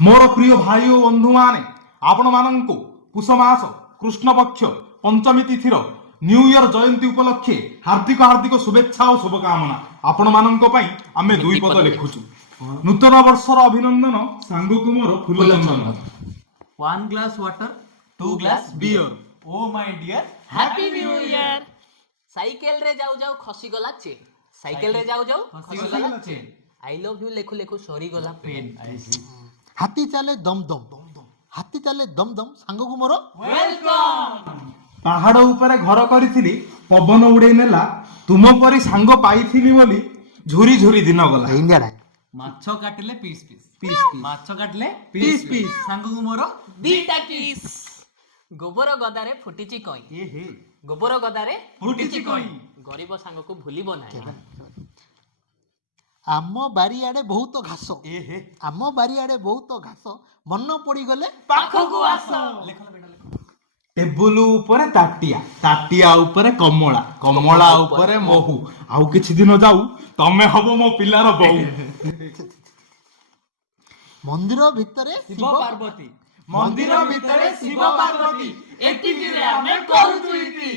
मोर प्रिय भाई और बंधु माने आपण मानंकु पुष मास कृष्ण पक्ष पंचमी तिथिर न्यू इयर जयंती उपलक्षे हार्दिक हार्दिक शुभेच्छा और शुभकामना आपण मानंको पई आमे दुई पद लिखुछु। नूतन वर्षर अभिनंदन सांगकु मोर फुलचंदन। 1 glass water, 2 glass beer. Oh my dear, happy new year. Cycle रे जाऊ जाऊ खसी गला चेन, साइकेल रे जाऊ जाऊ खसी गला चेन, आई लव यू लेखु लेखु सरी गला पेन। हाथी चाले दम दम हाथी चाले दम दम सांगकु मोर वेलकम। पहाड़ ऊपर घर करी पवन उड़े नेला तुम परी सांग पाई बोली झुरी झुरी दिन गला। इंडिया डाक माछ काटिले पीस पीस माछ काटिले पीस पीस सांगकु मोर दीटा किस। गोबर गदारे फुटिची कई, गोबर गदारे फुटिची कई। गरीब सांग को भूलिब नाही। आम बारियाडे बहुत घास आम बारियाडे बहुत घास मन पड़ी गले पाखकु आस। टेबुल ऊपर ताटिया ताटिया ऊपर कमला कमला ऊपर महू आउ किछि दिन जाऊ तमे हबो मो पिलार बहु। मंदिर भितरे शिव पार्वती मंदिर भितरे शिव पार्वती एतिकी रे हमें करूछु इति।